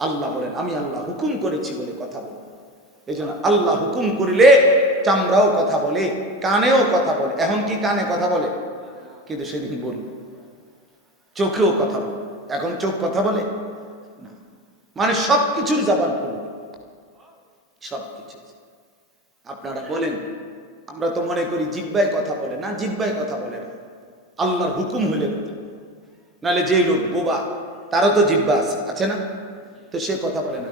আল্লাহ বলেন, আমি আল্লাহ হুকুম করেছি বলে কথা বল। এই জন্য আল্লাহ হুকুম করিলে চামড়াও কথা বলে, কানেও কথা বলে। এখন কি কানে কথা বলে? কিন্তু সেদিন বলি চোখেও কথা বলে। এখন চোখ কথা বলে? না। মানে সব কিছুর জবান সব কিছু আপনারা বলেন, আমরা তো মনে করি জিব্বায় কথা বলে। না, জিব্বায় কথা বলে না। আল্লাহর হুকুম হলে কথা নাহলে যে লোক, বোবা, তারও তো জিব্বা আছে আছে না? তো সে কথা বলে না।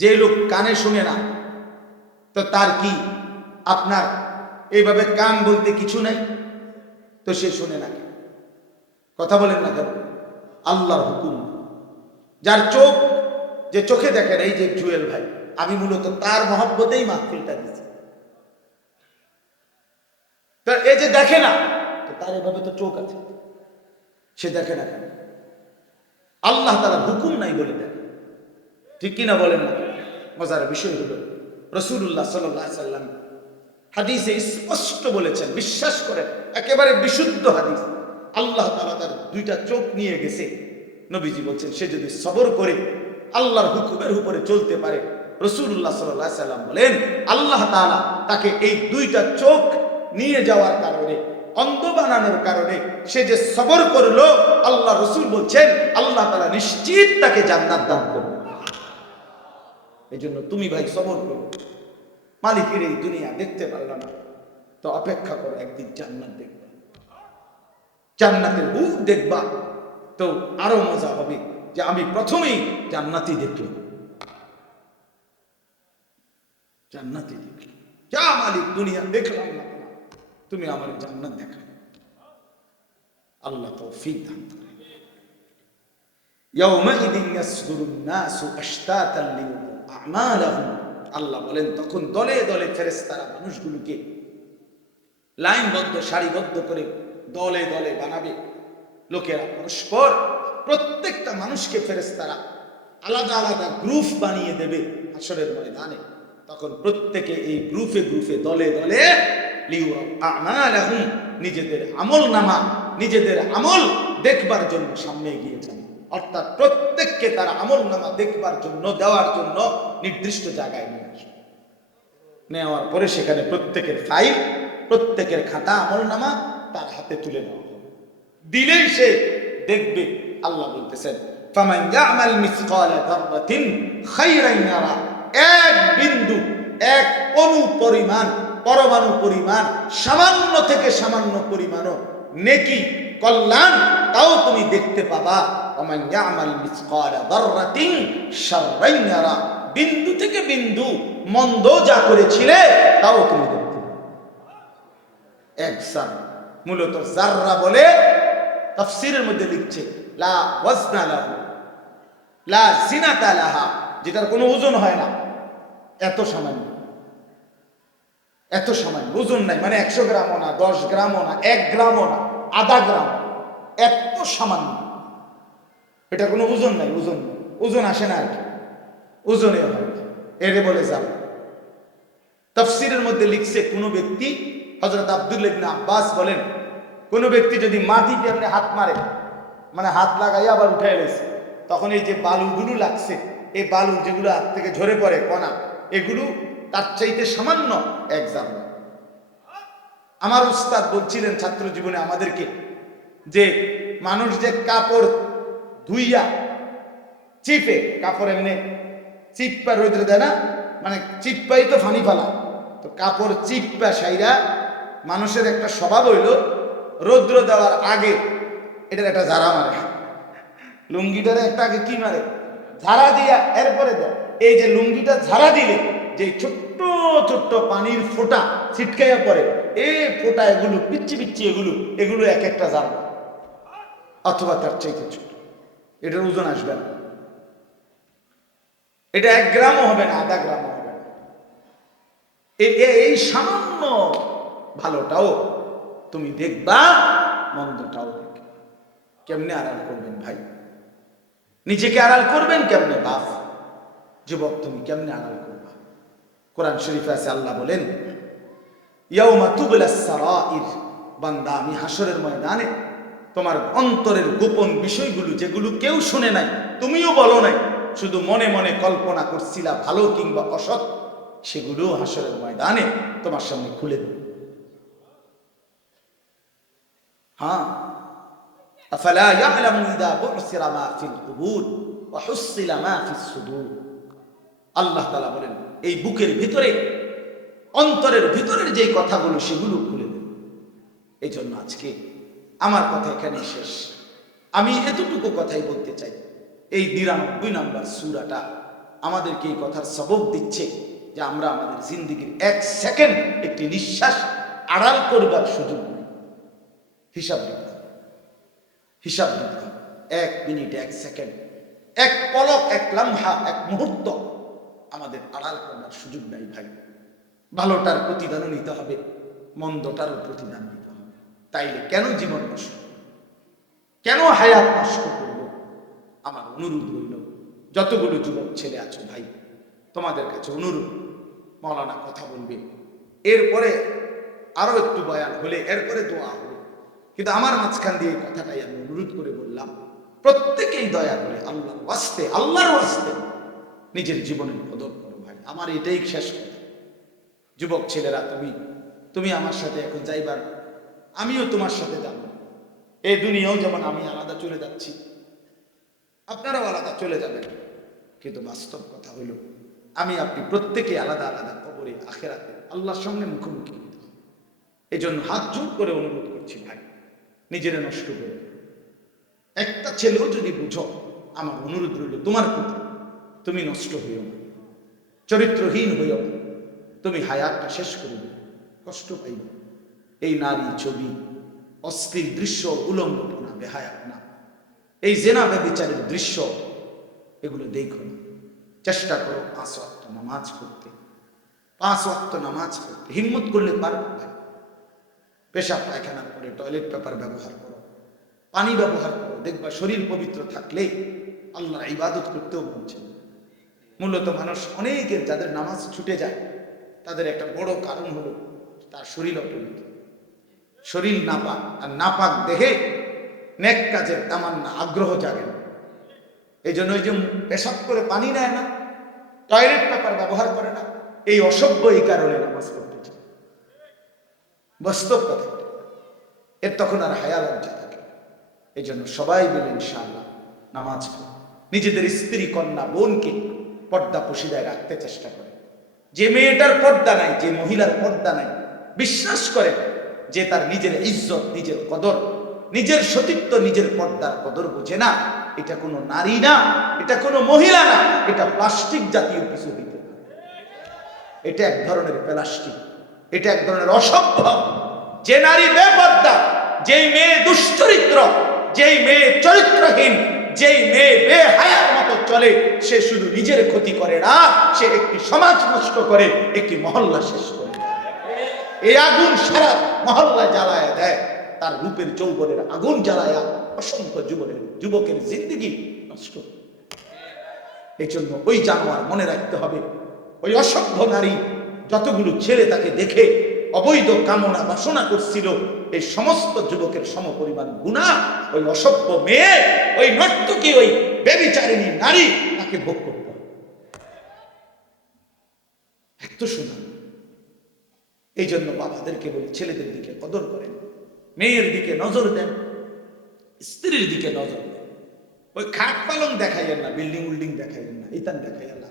যে লোক কানে শুনে না, তো তার কি? আপনার এইভাবে কান বলতে কিছু নাই? তো সে শুনে না কথা বলেন না কেন? আল্লাহর হুকুম। যার চোখ, যে চোখে দেখেন, এই যে জুয়েল ভাই, আমি মূলত তার মহব্বতেই মাহফিলটা দিয়েছি। তো এই যে দেখে না, তো তার এভাবে তো চোখ আছে। সে দেখে না কেন? আল্লাহ তারা হুকুম নাই বলে দেন। ঠিক কিনা বলেন না? মজার বিষয় হলো রসুল্লাহ সাল্লাহ সাল্লাম হাদিসে স্পষ্ট বলেছেন, বিশ্বাস করেন, একেবারে বিশুদ্ধ হাদিস। আল্লাহ তালা তার দুইটা চোখ নিয়ে গেছে। নবীজি বলছেন, সে যদি সবর করে, আল্লাহর হুকুমের উপরে চলতে পারে রসুল্লাহ সাল্লাহ সাল্লাম বলেন, আল্লাহ তাআলা তাকে এই দুইটা চোখ নিয়ে যাওয়ার কারণে অন্ধ বানানোর কারণে সে যে সবর করল, আল্লাহ রসুল বলছেন, আল্লাহ তারা নিশ্চিত তাকে জান্নাত দান করবে এই জন্য তুমি ভাই সবর করো। মালিকের এই দুনিয়া দেখতে পারল না। তো অপেক্ষা করো, একদিন জান্নাত দেখবা। জান্নাতের মুখ দেখবা। তো আরও মজা হবে যে আমি প্রথমেই জান্নাতি দেখলাম। জান্নাতি দেখলাম। যা মালিক দুনিয়া দেখলাম না। তুমি আমার জান্নাত দেখা আল্লাহ তৌফিক দান করে يومئذ يصدر الناس اشتاتا ليروا اعمالهم আল্লাহ বলেন তখন দলে দলে ফেরেশতারা মানুষগুলোকে লাইনবদ্ধ সারিবদ্ধ করে দলে দলে বানাবে লোকেরা পরস্পর প্রত্যেকটা মানুষকে ফেরেশতারা আলাদা আলাদা গ্রুপ বানিয়ে দেবে হাসরের ময়দানে তখন প্রত্যেকে এই গ্রুপে গ্রুপে দলে দলে লিউরাউ আমালাহুম নিজেদের আমল নামা, নিজেদের আমল দেখবার জন্য সামনে যাবে। অর্থাৎ প্রত্যেককে তার আমল নামা দেখবার জন্য, দেওয়ার জন্য নির্দিষ্ট জায়গায় নিয়ে আসবে। নেওয়ার পরে সেখানে প্রত্যেকের ফাইল, প্রত্যেকের খাতা, আমল নামা তার হাতে তুলে দেওয়া হবে। দিলেই সে দেখবে, আল্লাহ বলতেছেন, ফামান ইয়ামাল মিসকালা দাররাতিন খাইরান ইয়ারা, এক বিন্দু, এক অণু পরিমাণ পরমাণু, সামান্য থেকে সামান্য পরিমাণও। নেকি, কল্যাণ, তাও তুমি দেখতে পাবা। বিন্দু থেকে বিন্দু মন্দ যা করেছিলে, তাও তুমি দেখতে পাবে। এক জার মূলত জাররা বলে, তফসিরের মধ্যে লিখছে, লা লা লাহা, যেটার কোনো ওজন হয় না, এত সামান্য। এত সামান্য, ওজন নাই মানে একশো গ্রামও না, দশ গ্রামও না, এক গ্রামও না, আধা গ্রাম, এত সামান্য। এটা কোনো ওজন নাই, ওজন ওজন আসে না আর কি। ওজনে হয় এরে বলে যাব তফসিরের মধ্যে লিখছে, কোনো ব্যক্তি হজরত আব্দুল ইবনে আব্বাস বলেন, কোনো ব্যক্তি যদি মাটিতে আপনি হাত মারে মানে হাত লাগাই আবার উঠে এলেছে তখন এই যে বালুগুলো লাগছে, এই বালু যেগুলো হাত থেকে ঝরে পড়ে, কণা, এগুলো তার চাইতে সামান্য এক জানলা আমার উস্তাদ বলছিলেন ছাত্র জীবনে আমাদেরকে যে মানুষ যে কাপড় ধুইয়া চিপে, কাপড় এমনি চিপ্পা রোদ্রে দেয় না মানে চিপ্পাই তো ফানি ফালা। তো কাপড় চিপ্পা সাইরা মানুষের একটা স্বভাব হইল, রৌদ্র দেওয়ার আগে এটার একটা ঝাড়া মারে। লুঙ্গিটারে একটা আগে কি মারে? ঝাড়া দিয়া এরপরে দেয়। এই যে লুঙ্গিটা ঝাড়া দিলে যে ছোট্ট ছোট্ট পানির ফোঁটা ছিটকাইয়া পড়ে, এই ফোঁটা এগুলো পিচ্ছি পিচ্ছি এগুলো এগুলো এক একটা ঝাড়া অথবা তার চাইতে ছোট। এটার ওজন আসবে না। এটা এক গ্রামও হবে না, আধা গ্রামও হবে না। এই সামান্য ভালোটাও তুমি দেখবা, মন্দটাও দেখবা। কেমনে আড়াল করবেন ভাই? নিজেকে আড়াল করবেন কেমনে বাপ? যুবক, তুমি কেমনে আড়াল করবা? কোরআন শরীফে আছে, আল্লাহ বলেন, ইয়াউমা তুবলা সারাইর বান্দা, আমি হাসরের ময়দানে, তোমার অন্তরের গোপন বিষয়গুলো যেগুলো কেউ শুনে নাই, তুমিও বলো নাই, শুধু মনে মনে কল্পনা করছিলা ভালো কিংবা অসৎ, সেগুলো হাসরের ময়দানে তোমার সামনে খুলে দেবে। হ্যাঁ। আফালা ইয়ালামু ইদা বুসিরা মা ফিল কুবুর ওয়া হুসিলা মা ফিস সুদূর। আল্লাহ তাআলা বলেন এই বুকের ভিতরে, অন্তরের ভিতরের যে কথাগুলো, সেগুলো খুলে দেন। এই জন্য আজকে আমার কথা এখানে শেষ। আমি এতটুকু কথাই বলতে চাই। এই নিরানব্বই নাম্বার সুরাটা আমাদেরকে এই কথার সবক দিচ্ছে যে আমরা আমাদের জিন্দিগির এক সেকেন্ড একটি নিঃশ্বাস আড়াল করবার সুযোগ নেই। হিসাব দিতে হিসাব দিতে এক মিনিট, এক সেকেন্ড। এক পলক, এক লাম্হা, এক মুহূর্ত আমাদের আড়াল করার সুযোগ নাই ভাই। ভালোটার প্রতিদানও নিতে হবে, মন্দটারও প্রতিদান নিতে হবে। তাইলে কেন জীবন নষ্ট? কেন হায়াত নষ্ট করব? আমার অনুরোধ রইল, যতগুলো যুবক ছেলে আছো ভাই, তোমাদের কাছে অনুরোধ, মৌলানা কথা বলবে। এরপরে আরও একটু বয়ান হলে, এরপরে দোয়া হবে। কিন্তু আমার মাঝখান দিয়ে কথাটাই আমি অনুরোধ করে বললাম, প্রত্যেকেই দয়া করে আল্লাহর আল্লাহর নিজের জীবনের কদর করো ভাই। আমার এটাই শেষ কথা। যুবক ছেলেরা, তুমি তুমি আমার সাথে এখন যাইবার, আমিও তোমার সাথে যাব। এই দুনিয়াও যেমন আমি আলাদা চলে যাচ্ছি, আপনারাও আলাদা চলে যাবেন। কিন্তু বাস্তব কথা হইল, আমি আপনি প্রত্যেকে আলাদা আলাদা কবরে, আখেরাতে আল্লাহর সামনে মুখোমুখি হতে হবে। এই জন্য হাত জোর করে অনুরোধ করছি ভাই, নিজেরা নষ্ট করে একটা ছেলেও যদি বুঝো, আমার অনুরোধ রইল তোমার প্রতি। তুমি নষ্ট হইও না। চরিত্রহীন হইও না। তুমি হায়াতটা শেষ করে দিও কষ্ট পাইব এই নারী ছবি, অস্থির দৃশ্য, উলঙ্গপনা, বেহায়াপনা, এই জেনা ব্যবিচারের দৃশ্য, এগুলো দেখো না। চেষ্টা করো পাঁচ ওয়াক্ত নামাজ পড়তে। পাঁচ ওয়াক্ত নামাজ পড়তে। হিম্মত করলে পারবে ভাই পেশাব পায়খানা করে টয়লেট পেপার ব্যবহার করো। পানি ব্যবহার করো। দেখবা শরীর পবিত্র থাকলে আল্লাহ ইবাদত করতেও বলছেন মূলত মানুষ অনেকের যাদের নামাজ ছুটে যায়, তাদের একটা বড় কারণ হলো তার শরীর অপবিত্র। শরীর নাপাক, আর নাপাক দেখে নেক কাজের তামান্না, আগ্রহ জাগে না। এই জন্য ওই যে পেশাব করে পানি নেয় না, টয়লেট পেপার ব্যবহার করে না, এই অসভ্য এই কারণে নামাজ পড়তে চায়। বাস্তব কথা এর তখন আর হায়া লজ্জা থাকে এই জন্য সবাই মিলে ইনশাআল্লাহ নামাজ পড়ো। নিজেদের স্ত্রী, কন্যা, বোনকে পর্দা পুশিদায় রাখতে চেষ্টা করে। যে মেয়েটার পর্দা নাই, যে মহিলার পর্দা নাই, বিশ্বাস করে যে তার নিজের ইজ্জত, নিজের কদর, নিজের সতীত্ব, নিজের পর্দার কদর বোঝে না। এটা কোনো নারী না, এটা কোনো মহিলা না, এটা প্লাস্টিক জাতীয় কিছু হইতে পারে। এটা এক ধরনের প্লাস্টিক, এটা এক ধরনের অসভ্য। যে নারী বেপর্দা, যেই মেয়ে দুশ্চরিত্র, যেই মেয়ে চরিত্রহীন, যেই মেয়ে বেহায়ার মতো চলে, সে শুধু নিজের ক্ষতি করে না, সে একটি সমাজ নষ্ট করে, একটি মহল্লা শেষ করে এই আগুন সারা মহল্লা জ্বালায় দেয়। তার রূপের যৌবনের আগুন জ্বালায়া অসংখ্য যুবনের, যুবকের জিন্দগি নষ্ট এই জন্য ওই জানোয়ার মনে রাখতে হবে, ওই অসভ্য নারী যতগুলো ছেলে তাকে দেখে অবৈধ কামনা বাসনা করছিল, এই সমস্ত যুবকের সমপরিমাণ গুণা, ওই অসভ্য মেয়ে, ওই নর্তকী, ওই বেবিচারিণী নারী তাকে ভোগ করতে এত সুন্দর। এই জন্য বাবাদেরকে বলি, ছেলেদের দিকে কদর করেন, মেয়ের দিকে নজর দেন, স্ত্রীর দিকে নজর দেন। ওই খাট পালং দেখাইয়েন না, বিল্ডিং উল্ডিং দেখাইয়েন না, ইতান দেখাইয়েন না।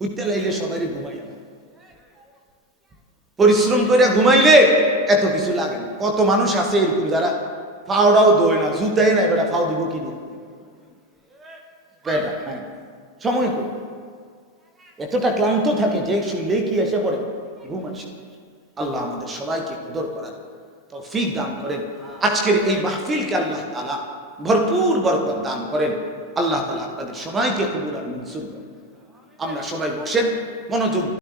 উঠতে লাইলে সবারই ঘুমাইয়া পরিশ্রম করে ঘুমাইলে এত কিছু লাগে কত মানুষ আছে এরকম যারা ফাওটাও দোয় না, জুতাই না বেটা, ফাও দিব কি হ্যাঁ সময় এতটা ক্লান্ত থাকে যে শুনলে কি এসে পড়ে? ঘুম আসে। আল্লাহ আমাদের সবাইকে কদর করার তৌফিক দান করেন। আজকের এই মাহফিলকে আল্লাহ তাআলা ভরপুর বরকত দান করেন। আল্লাহ তাআলা আপনাদের সবাইকে কবুল আর মনসুর আমরা সবাই বসেন, মনোযোগ